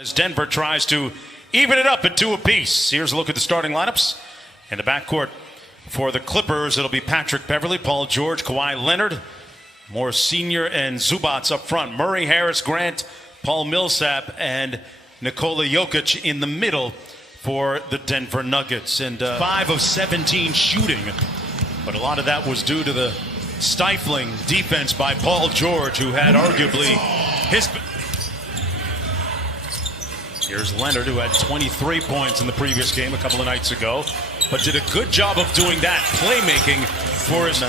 As Denver tries to even it up at 2 apiece. Here's a look at the starting lineups. In the backcourt for the Clippers, it'll be Patrick Beverley, Paul George, Kawhi Leonard, Morris Sr. and Zubac up front. Murray, Harris, Grant, Paul Millsap, and Nikola Jokic in the middle for the Denver Nuggets. And 5 of 17 shooting, but a lot of that was due to the stifling defense by Paul George, who had arguably his... Here's Leonard, who had 23 points in the previous game a couple of nights ago, but did a good job of doing that playmaking for his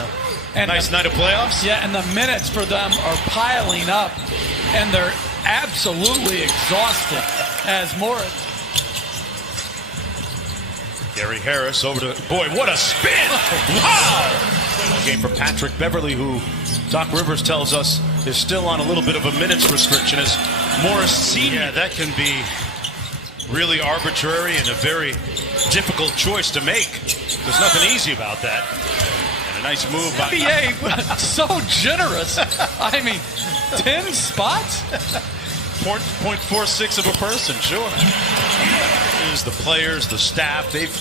nice night of playoffs. Yeah, and the minutes for them are piling up, and they're absolutely exhausted as Morris. Gary Harris over to, boy, what a spin! Wow! Game for Patrick Beverley, who Doc Rivers tells us is still on a little bit of a minutes restriction as Morris Sr. Yeah, that can be really arbitrary and a very difficult choice to make. There's nothing easy about that. And a nice move by NBA, so generous. I mean, 10 spots? 0.46 of a person, sure. Is the players, the staff, they've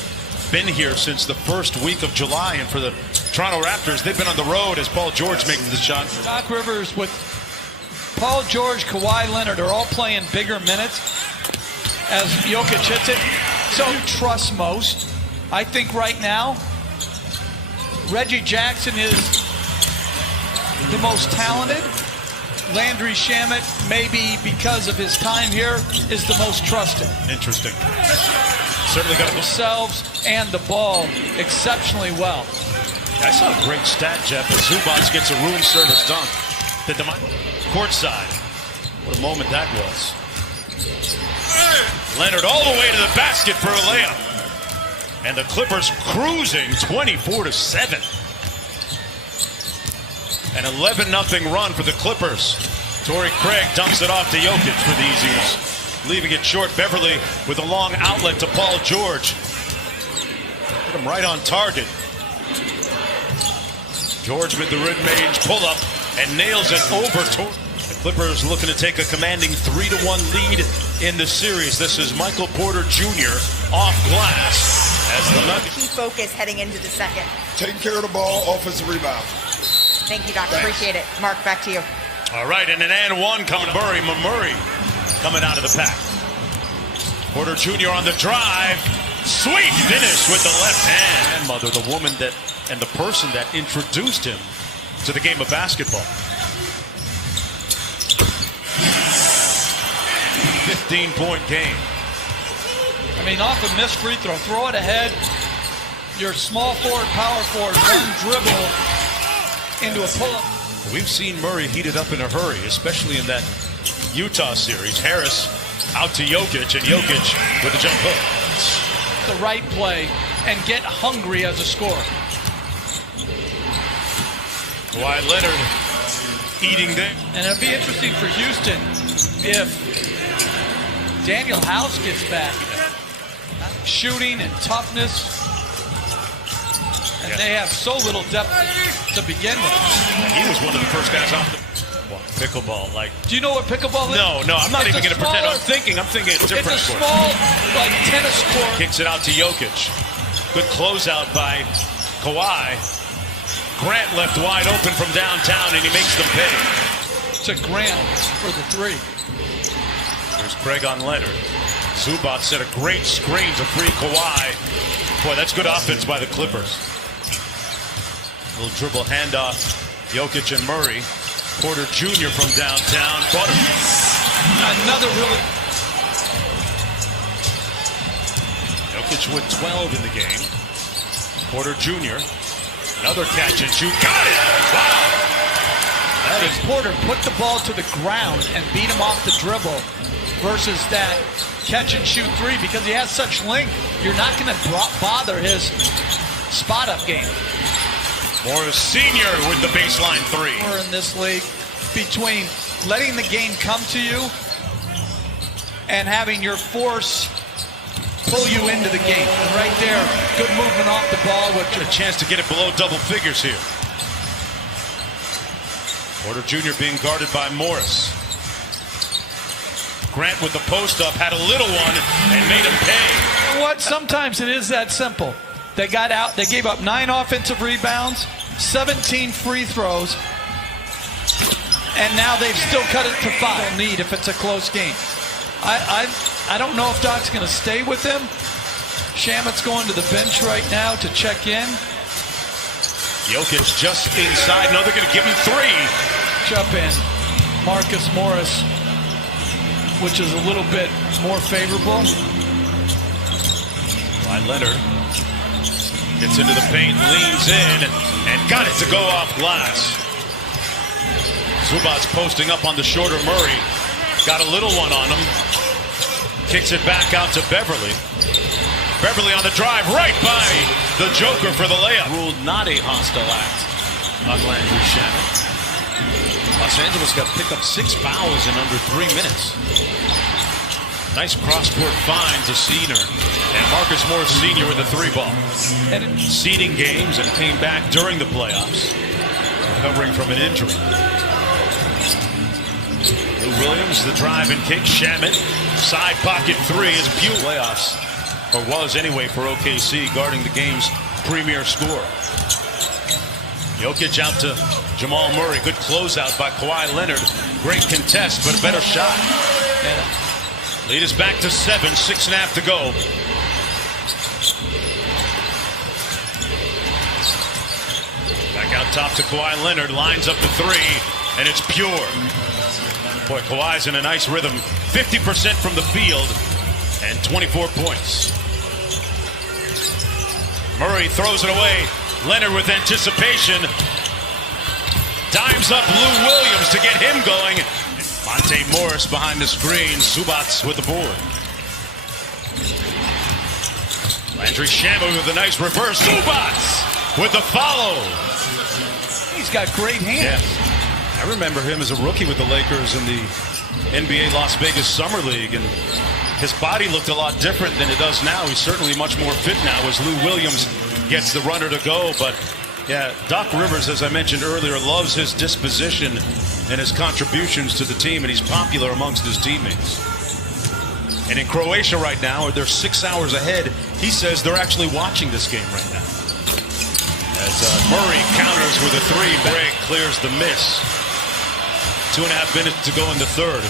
been here since the first week of July, and for the Toronto Raptors, they've been on the road as Paul George makes the shot. Doc Rivers with Paul George, Kawhi Leonard are all playing bigger minutes as Jokic hits it. So trust most. I think right now, Reggie Jackson is the most talented. Landry Shamet, maybe because of his time here, is the most trusted. Interesting. Certainly got themselves and the ball exceptionally well. I saw a great stat, Jeff, as Zubac gets a room service dunk. Courtside. What a moment that was. Leonard all the way to the basket for a layup. And the Clippers cruising 24-7. An 11-0 run for the Clippers. Torrey Craig dumps it off to Jokic for the easy one. Leaving it short. Beverley with a long outlet to Paul George. Put him right on target. George with the mid-range pull-up and nails it over Torrey. The Clippers looking to take a commanding 3-1 lead in the series. This is Michael Porter Jr. off glass as the Nuggets. Key focus heading into the second. Taking care of the ball, offensive rebound. Thank you, Doc. Appreciate it. Mark, back to you. All right, and an and one coming. Murray coming out of the pack. Porter Jr. on the drive. Sweet finish with the left hand. Grandmother, the woman that and the person that introduced him to the game of basketball. 15-point game. I mean, off a missed free throw it ahead. Your small forward, power forward, one dribble into a pull-up. We've seen Murray heated up in a hurry, especially in that Utah series. Harris out to Jokic, and Jokic with a jump hook. The right play and get hungry as a scorer. Kawhi Leonard eating there. And it'll be interesting for Houston if Daniel House gets back. Shooting and toughness. And they have so little depth to begin with. He was one of the first guys off the pickleball. Like, do you know what pickleball is? No, I'm not even going to pretend. I'm thinking it's different. It's a small, like, tennis court. Kicks it out to Jokic. Good closeout by Kawhi. Grant left wide open from downtown, and he makes them pay. To Grant for the three. There's Craig on Leonard. Zubac set a great screen to free Kawhi. Boy, that's good offense by the Clippers. Little dribble handoff. Jokic and Murray. Porter Jr. from downtown. Another really... Jokic with 12 in the game. Porter Jr. Another catch and shoot. Got it! Wow! That is Porter put the ball to the ground and beat him off the dribble versus that catch and shoot three, because he has such length. You're not going to bother his spot-up game. Morris Sr. with the baseline three. We're in this league between letting the game come to you and having your force pull you into the game. And right there, good movement off the ball with a chance to get it below double figures here. Porter Jr. being guarded by Morris. Grant with the post up, had a little one, and made him pay. You know what? Sometimes it is that simple. They got out, they gave up 9 offensive rebounds, 17 free throws, and now they've still cut it to 5. They'll need if it's a close game. I don't know if Doc's going to stay with him. Shamet's going to the bench right now to check in. Jokic just inside. No, they're going to give him 3. Jump in. Marcus Morris, which is a little bit more favorable. Kawhi Leonard gets into the paint, leans in, and got it to go off glass. Zubac's posting up on the shorter Murray. Got a little one on him. Kicks it back out to Beverly. Beverly on the drive, right by the Joker for the layup. Ruled not a hostile act on Landry Shamet. Los Angeles got picked up 6 fouls in under 3 minutes. Nice cross-court find to Senior. And Marcus Morris Sr. with a 3-ball. And Seeding games and came back during the playoffs, recovering from an injury. Lou Williams, the drive and kick. Shamet, side pocket 3 is Buell. Playoffs, or was anyway for OKC, guarding the game's premier scorer. Jokic out to Jamal Murray. Good closeout by Kawhi Leonard. Great contest, but a better shot. Lead is back to 7, 6.5 to go. Back out top to Kawhi Leonard. Lines up to 3, and it's pure. Boy, Kawhi's in a nice rhythm. 50% from the field and 24 points. Murray throws it away. Leonard with anticipation. Dimes up Lou Williams to get him going. Monte Morris behind the screen. Zubac with the board. Landry Shamet with a nice reverse. Zubac with the follow. he's got great hands. Yeah. I remember him as a rookie with the Lakers in the NBA Las Vegas Summer League, and his body looked a lot different than it does now. He's certainly much more fit now as Lou Williams gets the runner to go. But yeah, Doc Rivers, as I mentioned earlier, loves his disposition and his contributions to the team, and he's popular amongst his teammates. And in Croatia right now, they're 6 hours ahead. He says they're actually watching this game right now. As Murray counters with a three, Bray clears the miss. 2.5 minutes to go in the third.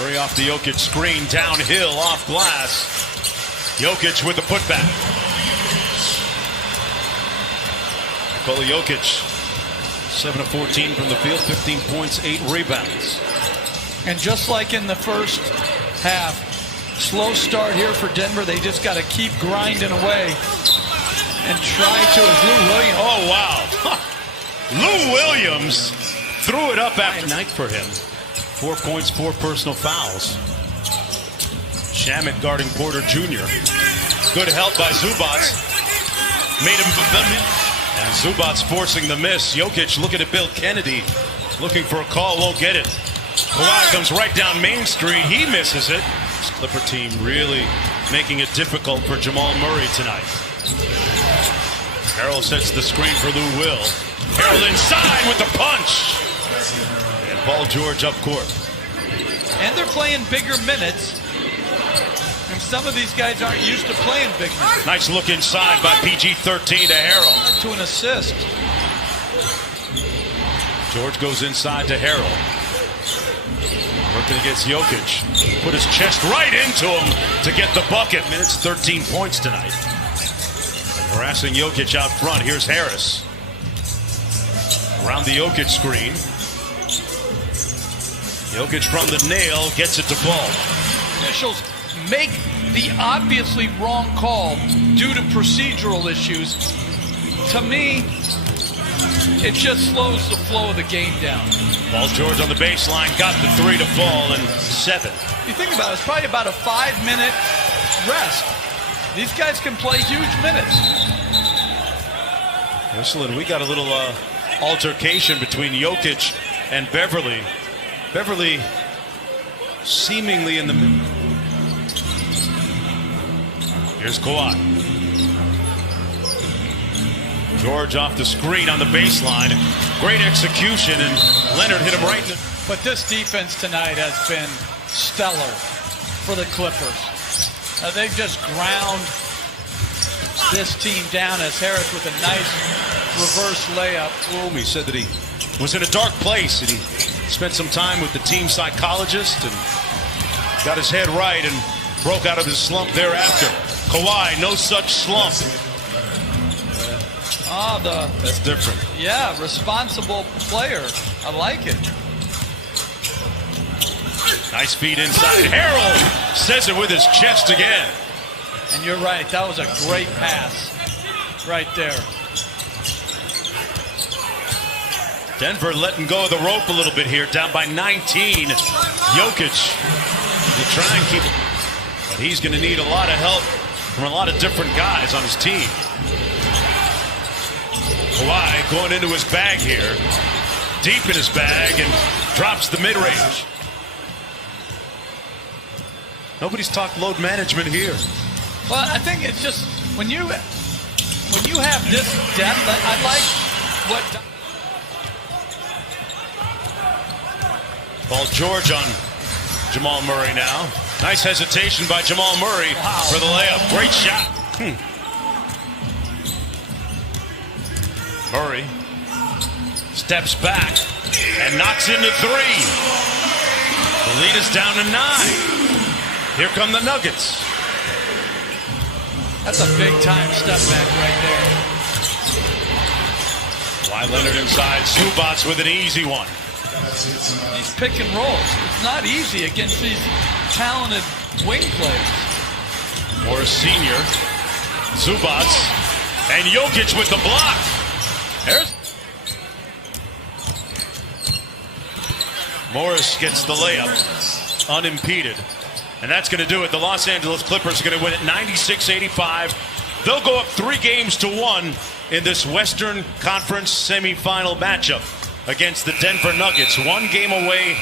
Murray off the Jokic screen, downhill, off glass. Jokic with the putback. Nikola Jokic, 7 of 14 from the field, 15 points, 8 rebounds. And just like in the first half, slow start here for Denver. They just got to keep grinding away and try to, as Lou Williams. Oh, wow. Lou Williams threw it up after night for him. 4 points, 4 personal fouls. Shamet guarding Porter Jr. Good help by Zubac. Made him. And Zubac forcing the miss. Jokic looking at Bill Kennedy. Looking for a call, won't get it. Kawhi comes right down Main Street. He misses it. This Clipper team really making it difficult for Jamal Murray tonight. Harrell sets the screen for Lou Will. Harrell inside with the punch. And Paul George up court. And they're playing bigger minutes. And some of these guys aren't used to playing big minutes. Nice look inside by PG-13 to Harrell. To an assist. George goes inside to Harrell. Working against Jokic. Put his chest right into him to get the bucket. Minutes 13 points tonight. And harassing Jokic out front. Here's Harris. Around the Jokic screen. Jokic from the nail gets it to Ball. Officials make the obviously wrong call due to procedural issues. To me, it just slows the flow of the game down. Paul George on the baseline, got the three to fall, and 7. You think about it, it's probably about a 5-minute rest. These guys can play huge minutes. Listen, we got a little altercation between Jokic and Beverly. Beverly seemingly in the middle. Here's Kawhi. George off the screen on the baseline. Great execution, and Leonard hit him right in the... But this defense tonight has been stellar for the Clippers. They've just ground this team down as Harris with a nice reverse layup. He said that he was in a dark place, and he spent some time with the team psychologist and got his head right and broke out of his slump thereafter. Kawhi, no such slump. That's different. Yeah, responsible player. I like it. Nice feed inside. Harrell says it with his chest again. And you're right. That was a great pass right there. Denver letting go of the rope a little bit here. Down by 19. Jokic will try and keep it. But he's going to need a lot of help from a lot of different guys on his team. Kawhi going into his bag here. Deep in his bag and drops the mid-range. Nobody's talked load management here. Well, I think it's just when you have this depth, I like what Paul George on Jamal Murray now. Nice hesitation by Jamal Murray for the layup. Great shot. Murray steps back and knocks into three. The lead is down to 9. Here come the Nuggets. That's a big-time step back right there. Kawhi Leonard inside. Zubats with an easy one. These pick and rolls. It's not easy against these talented wing players. Morris Sr. Zubats. And Jokic with the block. There's Morris gets the layup unimpeded. And that's going to do it. The Los Angeles Clippers are going to win it 96-85. They'll go up 3-1 in this Western Conference semifinal matchup against the Denver Nuggets. 1 game away